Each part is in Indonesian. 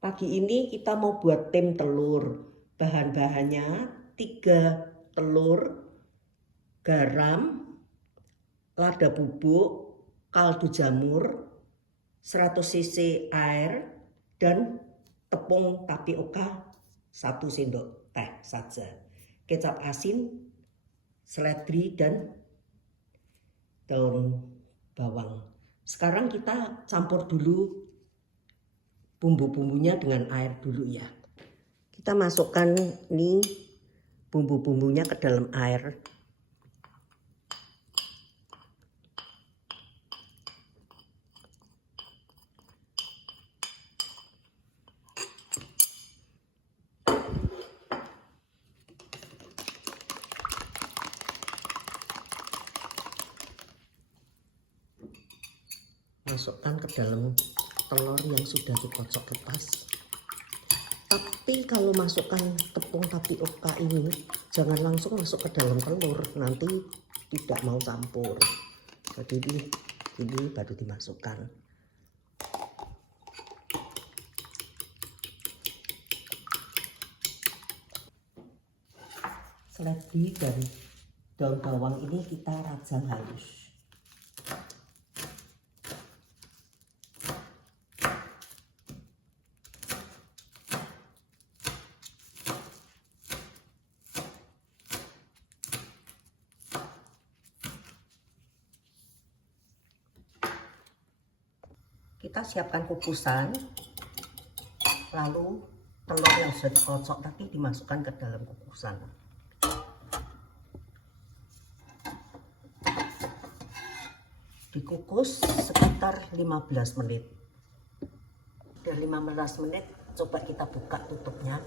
Pagi ini kita mau buat tim telur. Bahan-bahannya 3 telur, garam, lada bubuk, kaldu jamur, 100 cc air, dan tepung tapioka 1 sendok teh saja. Kecap asin, seledri, dan daun bawang. Sekarang kita campur dulu bumbu-bumbunya dengan air dulu ya. Kita masukkan nih bumbu-bumbunya ke dalam air. Masukkan ke dalam telur yang sudah dikocok lepas. Tapi kalau masukkan tepung tapioka ini jangan langsung masuk ke dalam telur, nanti tidak mau campur. Jadi ini baru dimasukkan. Seledri dan daun bawang ini kita rajang halus. Kita siapkan kukusan, lalu telur yang sudah dikocok tadi dimasukkan ke dalam kukusan. Dikukus sekitar 15 menit. Udah 15 menit, coba kita buka tutupnya.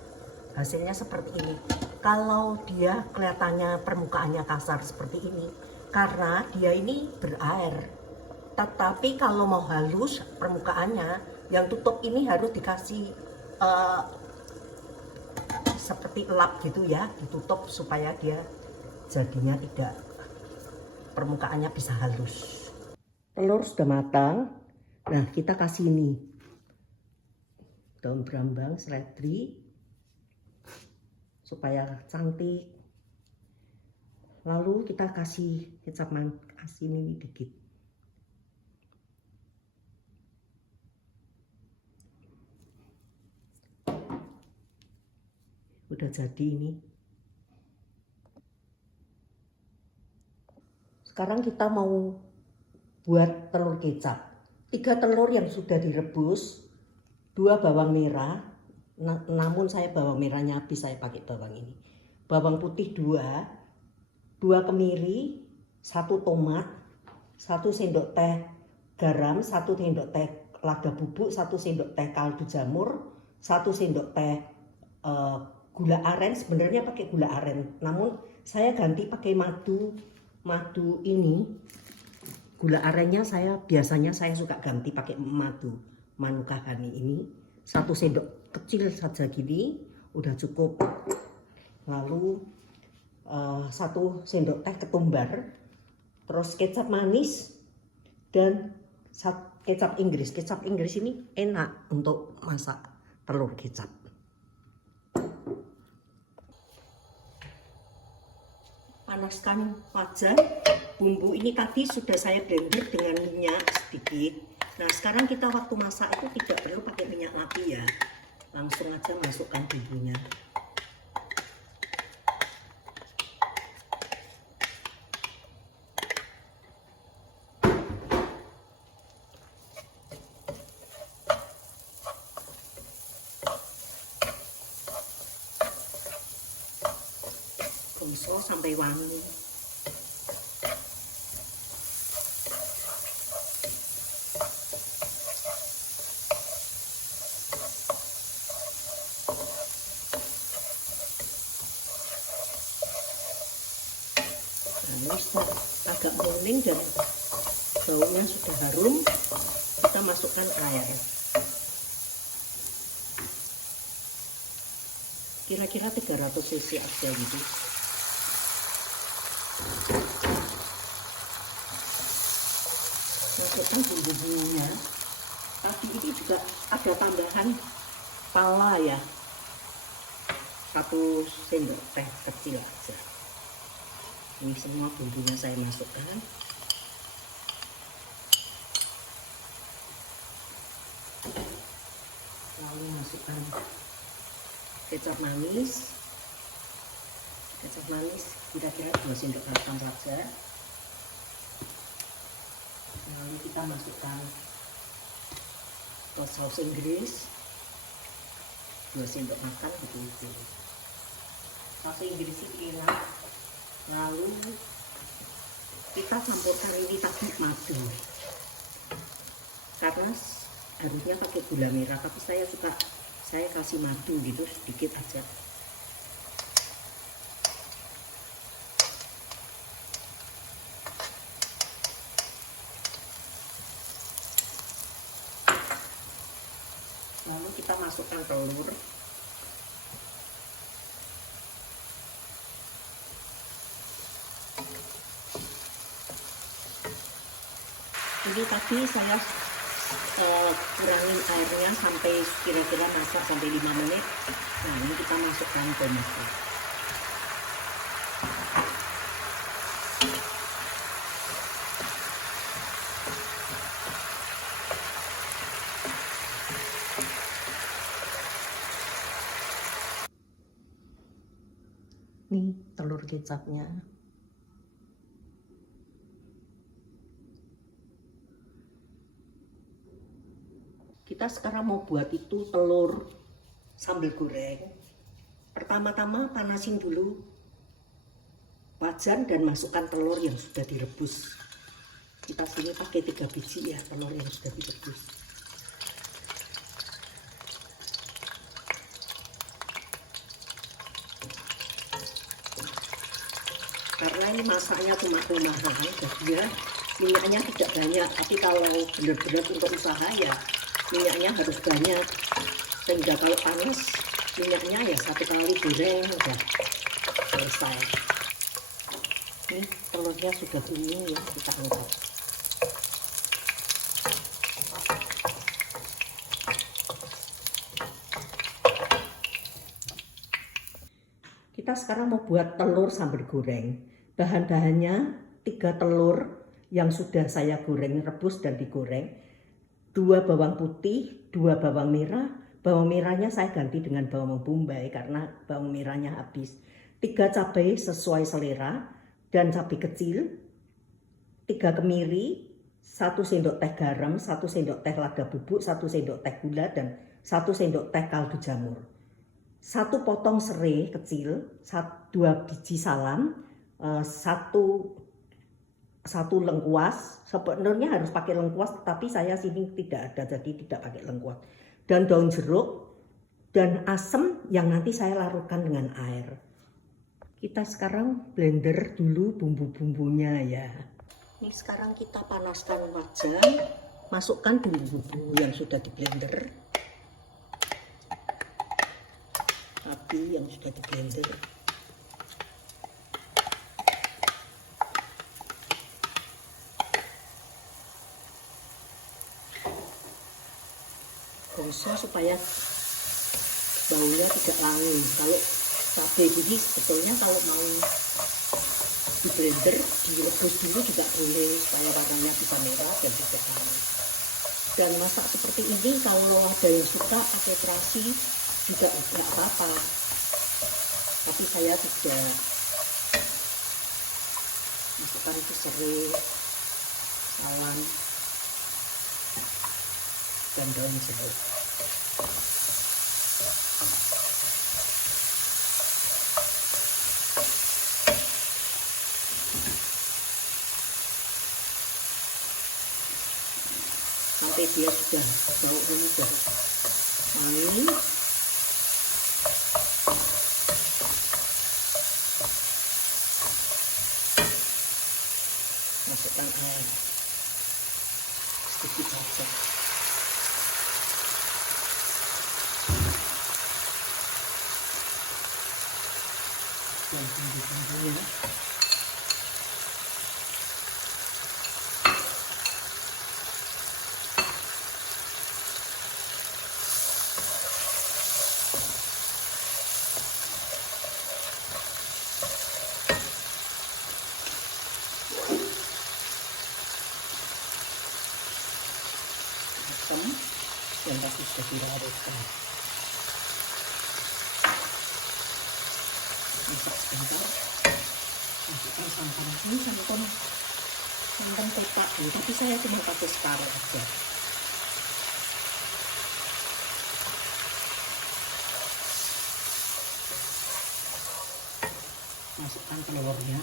Hasilnya seperti ini. Kalau dia kelihatannya permukaannya kasar seperti ini, karena dia ini berair. Tetapi kalau mau halus permukaannya, yang tutup ini harus dikasih seperti lap gitu ya, ditutup supaya dia jadinya tidak, permukaannya bisa halus. Telur sudah matang. Nah, kita kasih ini daun brambang, seledri supaya cantik. Lalu kita kasih kecap asin ini dikit. Udah jadi ini. Sekarang kita mau buat telur kecap. 3 telur yang sudah direbus, 2 bawang merah. Namun saya bawang merahnya habis, saya pakai bawang ini. Bawang putih 2 kemiri, 1 tomat, 1 sendok teh garam, 1 sendok teh lada bubuk, 1 sendok teh kaldu jamur, 1 sendok teh gula aren. Sebenarnya pakai gula aren, namun saya ganti pakai madu ini. Gula arennya biasanya saya suka ganti pakai madu Manuka Honey ini. 1 sendok kecil saja gini udah cukup. Lalu 1 sendok teh ketumbar, terus kecap manis dan kecap Inggris. Kecap Inggris ini enak untuk masak telur kecap. Panaskan wajan. Bumbu ini tadi sudah saya blender dengan minyak sedikit. Nah, sekarang kita waktu masak itu tidak perlu pakai minyak lagi ya. Langsung aja masukkan bumbunya. Tumis sampai wangi. Nah, agak kuning dan baunya sudah harum, kita masukkan air. Kira-kira 300 cc aja gitu. Masukkan bumbu-bumbunya. Tadi ini juga ada tambahan pala ya, 1 sendok teh kecil aja. Ini semua bumbunya saya masukkan. Lalu masukkan kecap manis. Kecap manis kira-kira 2 sendok makan saja. Lalu kita masukkan saus Inggris 2 sendok makan begitu. Saus Inggris ini enak. Lalu kita campurkan ini tadi madu. Karena harusnya pakai gula merah, tapi saya kasih madu gitu sedikit aja. Lalu kita masukkan telur. Ini tadi saya kurangin airnya sampai kira-kira masak sampai 5 menit. Nah, ini kita masukkan tomatnya. Ini telur kecapnya. Kita sekarang mau buat itu telur sambal goreng. Pertama-tama panasin dulu wajan dan masukkan telur yang sudah direbus. Kita sini pakai 3 biji ya telur yang sudah direbus. Karena ini masaknya cuma rumahan, jadi ya minyaknya tidak banyak. Tapi kalau benar-benar untuk usaha ya minyaknya harus banyak, sehingga kalau panas minyaknya ya 1 kali goreng udah selesai. Ini telurnya sudah kuning ya, kita angkat. Kita sekarang mau buat telur sambal goreng. Bahan-bahannya 3 telur yang sudah saya goreng, rebus dan digoreng, 2 bawang putih, 2 bawang merah. Bawang merahnya saya ganti dengan bawang bombay karena bawang merahnya habis. 3 cabai sesuai selera dan cabai kecil, 3 kemiri, 1 sendok teh garam, 1 sendok teh lada bubuk, 1 sendok teh gula, dan 1 sendok teh kaldu jamur. 1 potong serai kecil, 2 biji salam, 1 lengkuas. Sebenarnya harus pakai lengkuas, tapi saya sini tidak ada, jadi tidak pakai lengkuas. Dan daun jeruk dan asam yang nanti saya larutkan dengan air. Kita sekarang blender dulu bumbu-bumbunya ya. Ini sekarang kita panaskan wajan, masukkan bumbu-bumbu yang sudah di blender. Api yang sudah di blender. Gosok supaya baunya tidak wangi. Kalau cabai gini sebetulnya kalau mau di blender direbus dulu juga boleh supaya warnanya bisa merah dan tidak wangi. Dan masak seperti ini kalau ada yang suka pakai terasi juga tidak apa-apa, tapi saya tidak. Masukkan itu serai, salam, dan daun jeruk. Sampai dia sudah baunya sudah wangi. Masukkan air sedikit saja. Dan bumbu-bumbunya. dilarutkan. Masak sebentar, masukkan santan. Ini santan kotak ya, tapi saya cuma pakai separuh aja. Masukkan telurnya.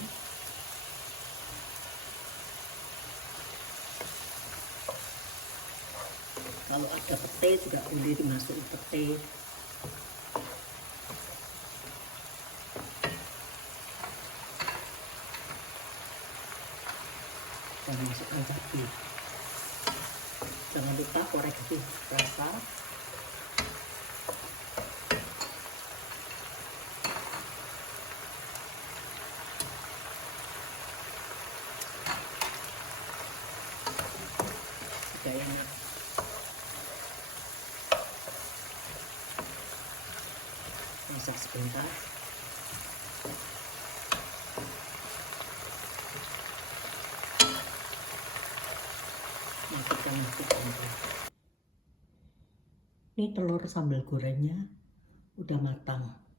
Kalau ada pete juga boleh dimasukin pete. Dan masukkan cabai. Jangan lupa koreksi rasa. Sudah enak. Masak sebentar. Matikan kompor. Ini telur sambal gorengnya udah matang.